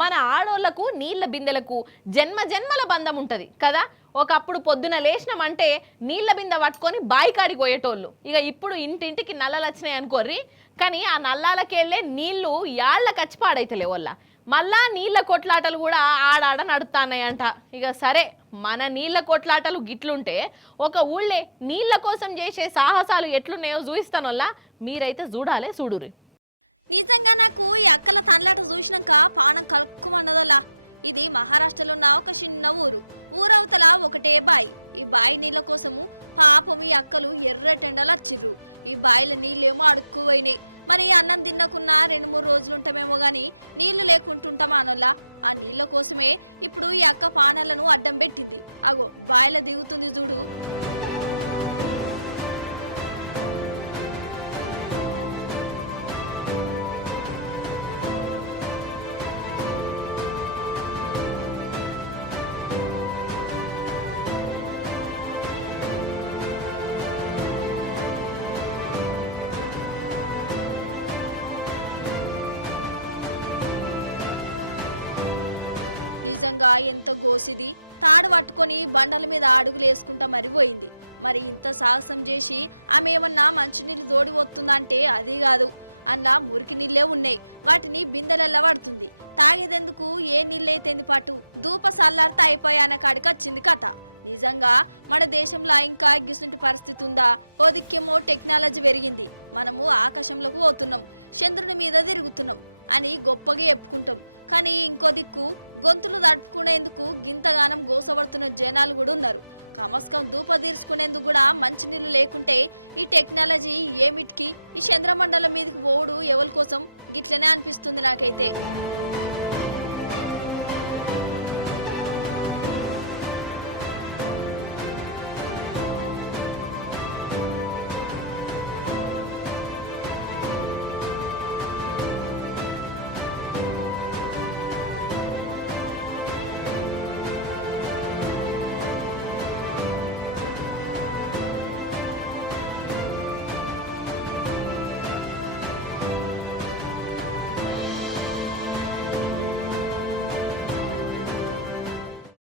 మన ఆడోళ్లకు నీళ్ల బిందెలకు జన్మ జన్మల బంధం ఉంటది కదా. ఒకప్పుడు పొద్దున లేచినామంటే నీళ్ల బిందె పట్టుకొని బాయి కాడికి పోయేటోళ్ళు. ఇక ఇప్పుడు ఇంటింటికి నల్లలు వచ్చినాయి అనుకోర్రి, కానీ ఆ నల్లాలకెళ్ళే నీళ్లు యాళ్ల కచ్చిపాడైతలే వాళ్ళ. మళ్ళా నీళ్ల కొట్లాటలు కూడా ఆడాడ నడుస్తున్నాయంట. ఇక సరే, మన నీళ్ల కొట్లాటలు గిట్లుంటే ఒక ఊళ్ళే నీళ్ల కోసం చేసే సాహసాలు ఎట్లున్నాయో చూపిస్తానోళ్ళ. మీరైతే చూడాలే, చూడురి. నిజంగా నాకు ఈ అక్కల తనలాట చూసినాక పానం కలుక్కుమన్నదోలా. ఇది మహారాష్ట్రలో ఉన్న ఒక చిన్న ఊరవతల ఒకటే బాయి. ఈ బాయి నీళ్ళ కోసము పాపం ఈ అక్కలు ఎర్రటెండలు వచ్చిర్రు. ఈ బాయిల నీళ్ళేమో అడుక్కుపోయినాయి. మరి అన్నం తిన్నకున్నా 2-3 రోజులుంటామేమో గాని నీళ్లు లేకుంటుంటామా అనోల్లా. ఆ నీళ్ల కోసమే ఇప్పుడు ఈ అక్క పానాలను అడ్డం పెట్టింది. అగో బాయిల దిగుతుంది చూడు. నిజంగా ఎంత గోసిది. తాడు పట్టుకొని బండల మీద అడుగులు వేసుకుంటా మరిపోయింది. మరి ఇంత సాహసం చేసి ఆమె ఏమన్నా మంచినీళ్ళు తోడి వస్తుందంటే అది కాదు. అందులో మురికి నీళ్ళే ఉన్నాయి. వాటిని బిందెలల్లా పడుతుంది. తాగేదెందుకు ఏ నీళ్ళైతేంది పాటు దూప సల్లార్తా అయిపోయా అనే కాడికి వచ్చింది కథ. నిజంగా మన దేశంలో ఇంకా గిసుంటి పరిస్థితి ఉందా? ఓ దిక్కేమో టెక్నాలజీ పెరిగింది, మనము ఆకాశంలోకి పోతున్నాం, చంద్రుని మీద తిరుగుతున్నాం అని గొప్పగా చెప్పుకుంటాం. కానీ ఇంకో దిక్కు గొంతులు తడుపుకునేందుకు గింతగానం గోసపడుతున్న జనాలు కూడా ఉన్నారు. కమస్కం దూప తీర్చుకునేందుకు కూడా మంచినీళ్ళు లేకుంటే ఈ టెక్నాలజీ ఏమిటికి? ఈ చంద్రమండలం మీదకి పోవుడు ఎవరి కోసం? గిట్లనే అనిపిస్తుంది నాకైతే.